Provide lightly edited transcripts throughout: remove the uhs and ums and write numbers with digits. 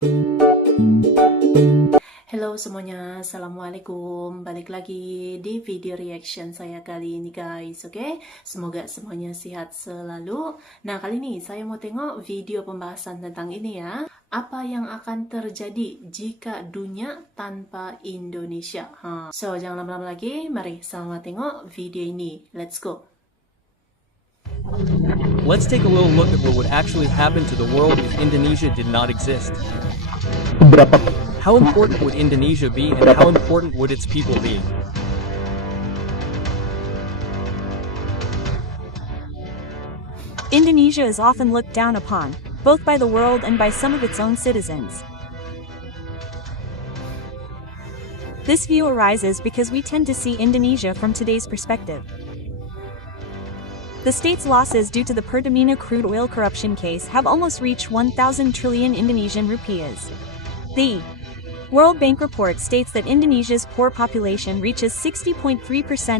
Halo semuanya, Assalamualaikum. Balik lagi di video reaction saya kali ini guys, oke? Semoga semuanya sehat selalu. Nah, kali ini saya mau tengok video pembahasan tentang ini ya. Apa yang akan terjadi jika dunia tanpa Indonesia? So, jangan lama-lama lagi, mari sama tengok video ini. Let's go! Let's take a little look at what would actually happen to the world if Indonesia did not exist. How important would Indonesia be, and how important would its people be? Indonesia is often looked down upon, both by the world and by some of its own citizens. This view arises because we tend to see Indonesia from today's perspective. The state's losses due to the Pertamina crude oil corruption case have almost reached 1,000 trillion Indonesian rupiahs. The World Bank report states that Indonesia's poor population reaches 60.3%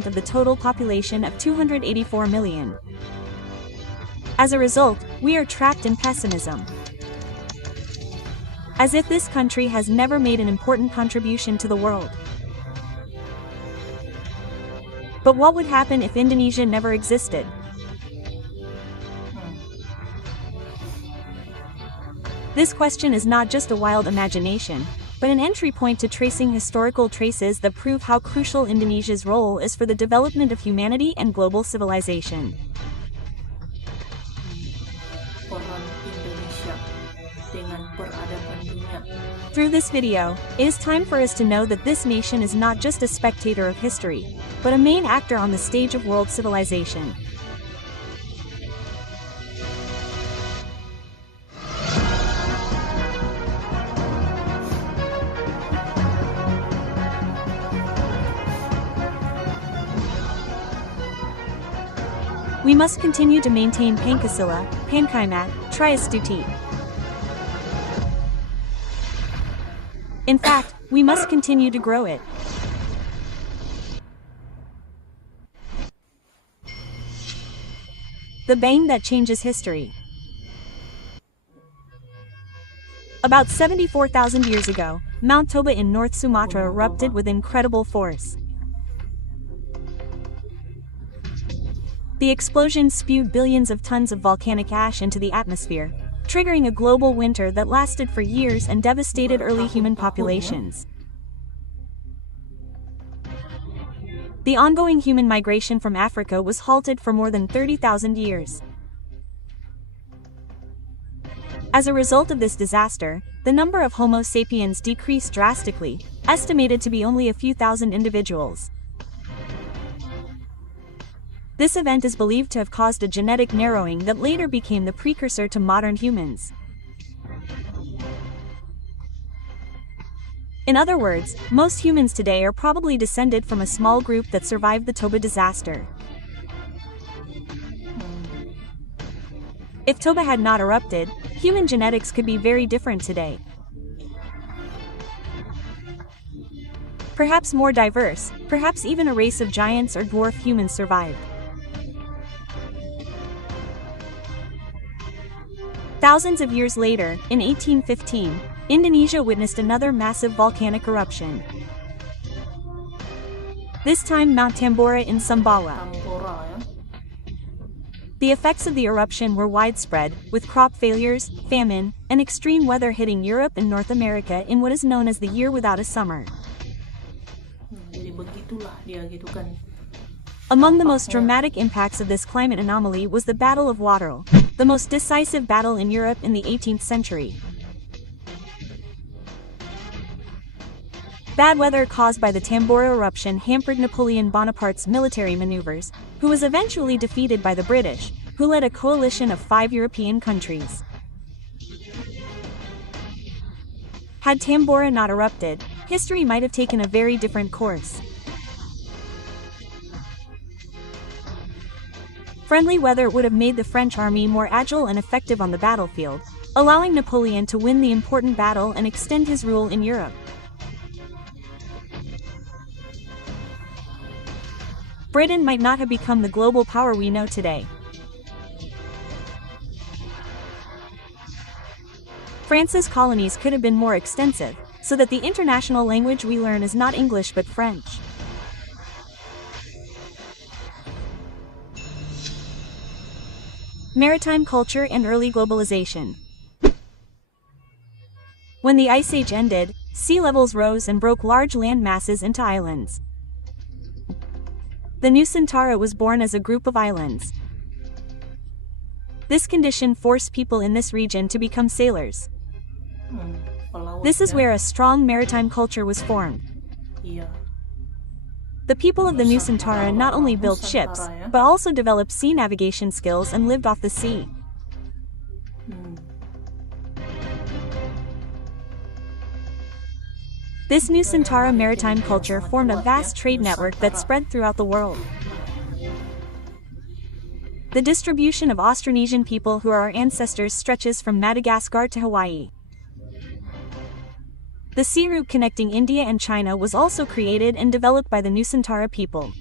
of the total population of 284 million. As a result, we are trapped in pessimism. As if this country has never made an important contribution to the world. But what would happen if Indonesia never existed? This question is not just a wild imagination, but an entry point to tracing historical traces that prove how crucial Indonesia's role is for the development of humanity and global civilization. Through this video, it is time for us to know that this nation is not just a spectator of history, but a main actor on the stage of world civilization. We must continue to maintain Pancasila, Pankaimat, Triastuti. In fact, we must continue to grow it. The bang that changes history. About 74,000 years ago, Mount Toba in North Sumatra erupted with incredible force. The explosion spewed billions of tons of volcanic ash into the atmosphere, triggering a global winter that lasted for years and devastated early human populations. The ongoing human migration from Africa was halted for more than 30,000 years. As a result of this disaster, the number of Homo sapiens decreased drastically, estimated to be only a few thousand individuals. This event is believed to have caused a genetic narrowing that later became the precursor to modern humans. In other words, most humans today are probably descended from a small group that survived the Toba disaster. If Toba had not erupted, human genetics could be very different today. Perhaps more diverse, perhaps even a race of giants or dwarf humans survived. Thousands of years later, in 1815, Indonesia witnessed another massive volcanic eruption. This time Mount Tambora in Sumbawa. The effects of the eruption were widespread, with crop failures, famine, and extreme weather hitting Europe and North America in what is known as the year without a summer. Among the most dramatic impacts of this climate anomaly was the Battle of Waterloo, the most decisive battle in Europe in the 18th century. Bad weather caused by the Tambora eruption hampered Napoleon Bonaparte's military maneuvers, who was eventually defeated by the British, who led a coalition of 5 European countries. Had Tambora not erupted, history might have taken a very different course. Friendly weather would have made the French army more agile and effective on the battlefield, allowing Napoleon to win the important battle and extend his rule in Europe. Britain might not have become the global power we know today. France's colonies could have been more extensive, so that the international language we learn is not English but French. Maritime culture and early globalization. When the Ice Age ended, sea levels rose and broke large land masses into islands. The Nusantara was born as a group of islands. This condition forced people in this region to become sailors. This is where a strong maritime culture was formed. The people of the Nusantara not only built ships, but also developed sea navigation skills and lived off the sea. This Nusantara maritime culture formed a vast trade network that spread throughout the world. The distribution of Austronesian people who are our ancestors stretches from Madagascar to Hawaii. The sea route connecting India and China was also created and developed by the Nusantara people.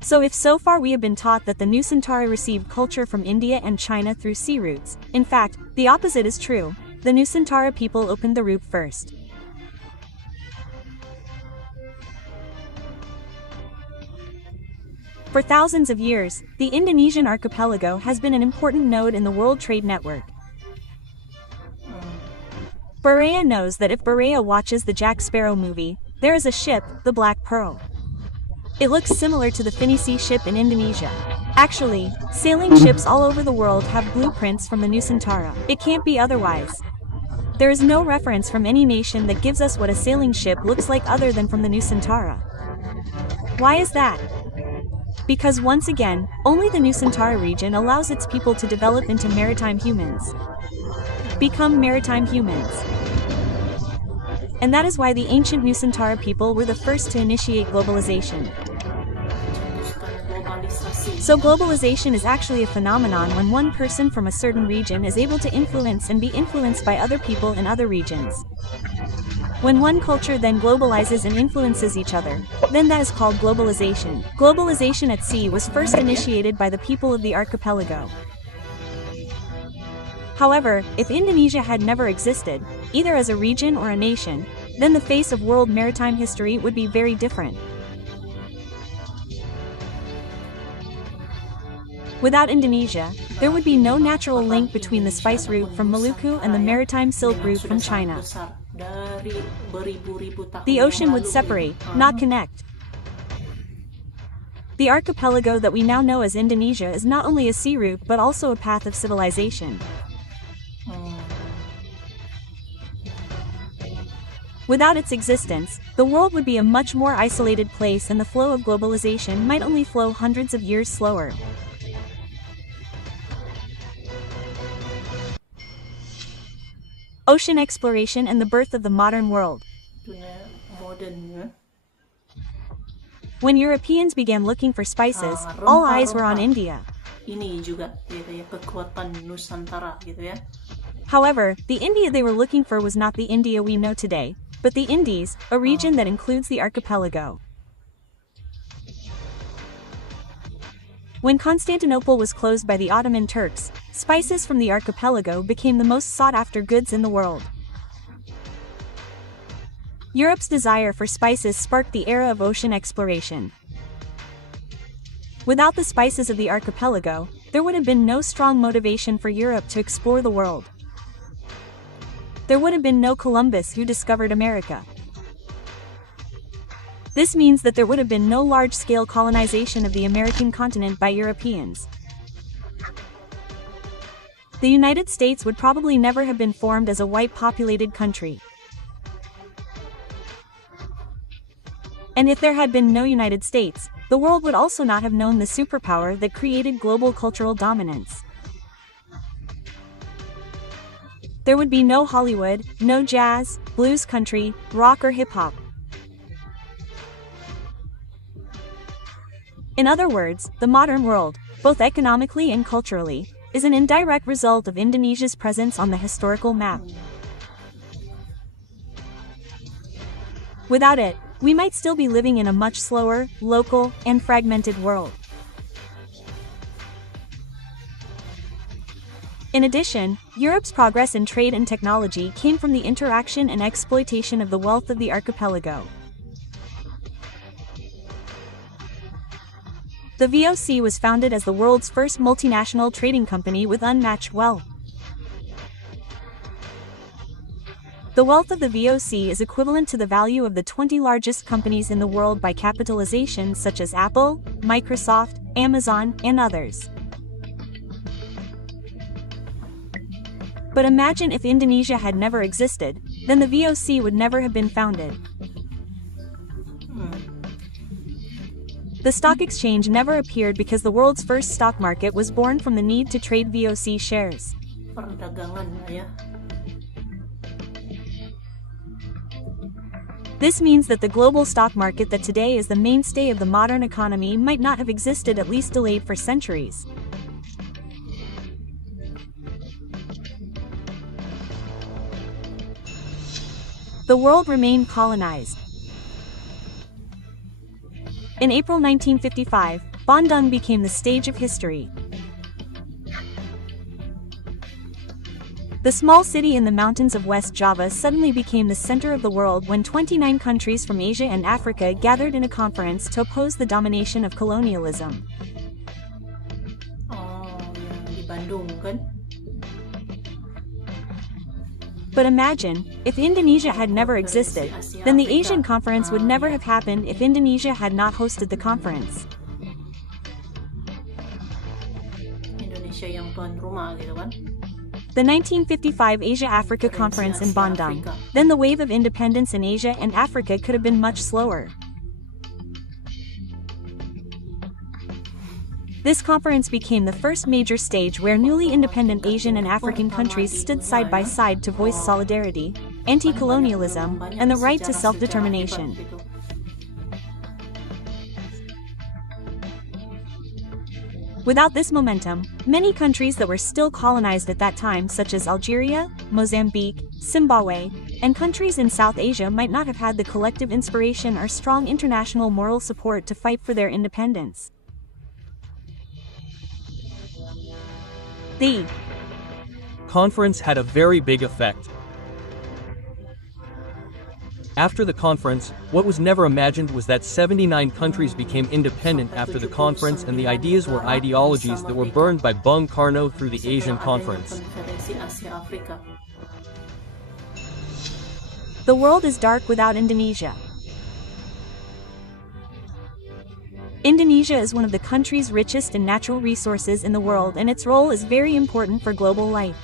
So if so far we have been taught that the Nusantara received culture from India and China through sea routes, in fact, the opposite is true. The Nusantara people opened the route first. For thousands of years, the Indonesian archipelago has been an important node in the world trade network. Berea knows that if Berea watches the Jack Sparrow movie, there is a ship, the Black Pearl. It looks similar to the Phoenicia ship in Indonesia. Actually, sailing ships all over the world have blueprints from the Nusantara. It can't be otherwise. There is no reference from any nation that gives us what a sailing ship looks like other than from the Nusantara. Why is that? Because once again, only the Nusantara region allows its people to develop into maritime humans. Become maritime humans. And that is why the ancient Nusantara people were the first to initiate globalization. So globalization is actually a phenomenon when one person from a certain region is able to influence and be influenced by other people in other regions. When one culture then globalizes and influences each other, then that is called globalization. Globalization at sea was first initiated by the people of the archipelago. However, if Indonesia had never existed, either as a region or a nation, then the face of world maritime history would be very different. Without Indonesia, there would be no natural link between the spice route from Maluku and the maritime silk route from China. The ocean would separate, not connect. The archipelago that we now know as Indonesia is not only a sea route but also a path of civilization. Without its existence, the world would be a much more isolated place and the flow of globalization might only flow hundreds of years slower. Ocean exploration and the birth of the modern world. When Europeans began looking for spices, all eyes were on India. Ini juga ya kekuatan Nusantara gitu ya. However, the India they were looking for was not the India we know today, but the Indies, a region that includes the archipelago. When Constantinople was closed by the Ottoman Turks, spices from the archipelago became the most sought-after goods in the world. Europe's desire for spices sparked the era of ocean exploration. Without the spices of the archipelago, there would have been no strong motivation for Europe to explore the world. There would have been no Columbus who discovered America. This means that there would have been no large-scale colonization of the American continent by Europeans. The United States would probably never have been formed as a white-populated country. And if there had been no United States, the world would also not have known the superpower that created global cultural dominance. There would be no Hollywood, no jazz, blues country, rock or hip-hop. In other words, the modern world, both economically and culturally, is an indirect result of Indonesia's presence on the historical map. Without it, we might still be living in a much slower, local, and fragmented world. In addition, Europe's progress in trade and technology came from the interaction and exploitation of the wealth of the archipelago. The VOC was founded as the world's first multinational trading company with unmatched wealth. The wealth of the VOC is equivalent to the value of the 20 largest companies in the world by capitalization, such as Apple, Microsoft, Amazon, and others. But imagine if Indonesia had never existed, then the VOC would never have been founded. The stock exchange never appeared because the world's first stock market was born from the need to trade VOC shares. Perdagangan ya. This means that the global stock market that today is the mainstay of the modern economy might not have existed, at least delayed for centuries. The world remained colonized. In April 1955, Bandung became the stage of history. The small city in the mountains of West Java suddenly became the center of the world when 29 countries from Asia and Africa gathered in a conference to oppose the domination of colonialism. Oh, yang di Bandung kan? But imagine, if Indonesia had never existed, then the Asian conference would never have happened if Indonesia had not hosted the conference. Indonesia yang tuan rumah gitu kan? The 1955 Asia-Africa Conference in Bandung, then the wave of independence in Asia and Africa could have been much slower. This conference became the first major stage where newly independent Asian and African countries stood side by side to voice solidarity, anti-colonialism, and the right to self-determination. Without this momentum, many countries that were still colonized at that time, such as Algeria, Mozambique, Zimbabwe, and countries in South Asia, might not have had the collective inspiration or strong international moral support to fight for their independence. The Conference had a very big effect. After the conference, what was never imagined was that 79 countries became independent after the conference, and the ideas were ideologies that were burned by Bung Karno through the Asian Conference. The world is dark without Indonesia. Indonesia is one of the country's richest in natural resources in the world, and its role is very important for global life.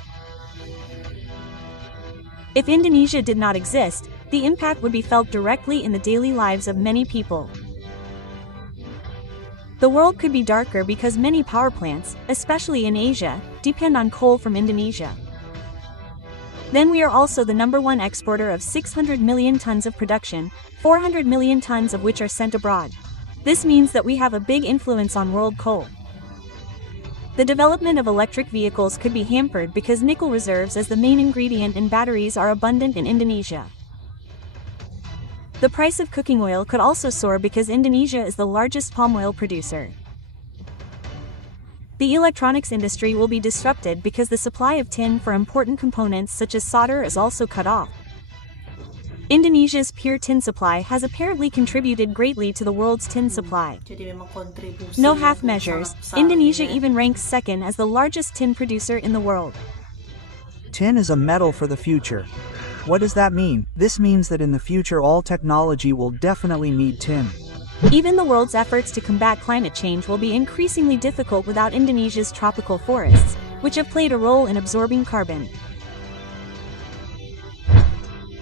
If Indonesia did not exist, the impact would be felt directly in the daily lives of many people. The world could be darker because many power plants, especially in Asia, depend on coal from Indonesia. Then we are also the #1 exporter of 600 million tons of production, 400 million tons of which are sent abroad. This means that we have a big influence on world coal. The development of electric vehicles could be hampered because nickel reserves as the main ingredient in batteries are abundant in Indonesia. The price of cooking oil could also soar because Indonesia is the largest palm oil producer. The electronics industry will be disrupted because the supply of tin for important components such as solder is also cut off. Indonesia's pure tin supply has apparently contributed greatly to the world's tin supply. No half measures, Indonesia even ranks second as the largest tin producer in the world. Tin is a metal for the future. What does that mean? This means that in the future all technology will definitely need tin. Even the world's efforts to combat climate change will be increasingly difficult without Indonesia's tropical forests, which have played a role in absorbing carbon.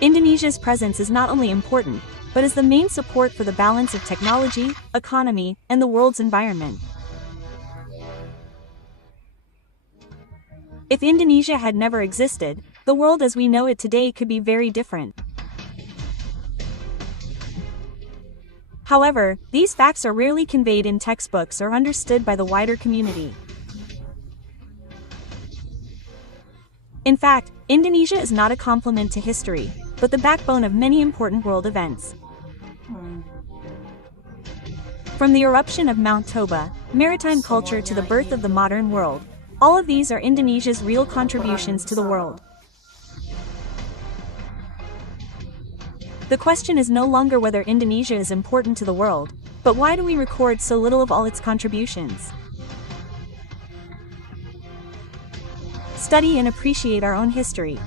Indonesia's presence is not only important, but is the main support for the balance of technology, economy, and the world's environment. If Indonesia had never existed, the world as we know it today could be very different. However, these facts are rarely conveyed in textbooks or understood by the wider community. In fact, Indonesia is not a complement to history, but the backbone of many important world events. From the eruption of Mount Toba, maritime culture to the birth of the modern world, All of these are Indonesia's real contributions to the world. The question is no longer whether Indonesia is important to the world, but why do we record so little of all its contributions? Study and appreciate our own history.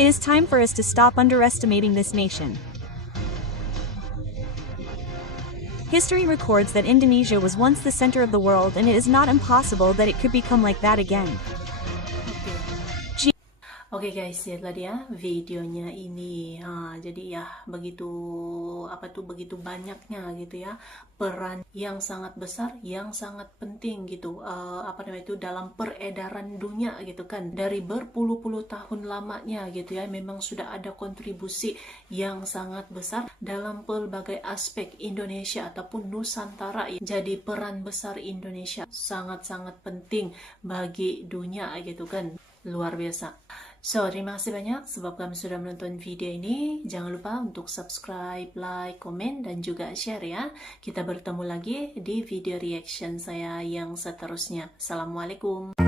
It is time for us to stop underestimating this nation. History records that Indonesia was once the center of the world, and it is not impossible that it could become like that again. Oke guys, ya tadi ya videonya ini. Jadi ya begitu banyaknya gitu ya peran yang sangat besar, yang sangat penting gitu. Dalam peredaran dunia gitu kan. Dari berpuluh-puluh tahun lamanya gitu ya, memang sudah ada kontribusi yang sangat besar dalam pelbagai aspek Indonesia ataupun Nusantara. Jadi peran besar Indonesia sangat-sangat penting bagi dunia gitu kan. Luar biasa. So, terima kasih banyak sebab kamu sudah menonton video ini. Jangan lupa untuk subscribe, like, komen, dan juga share ya. Kita bertemu lagi di video reaction saya yang seterusnya. Assalamualaikum.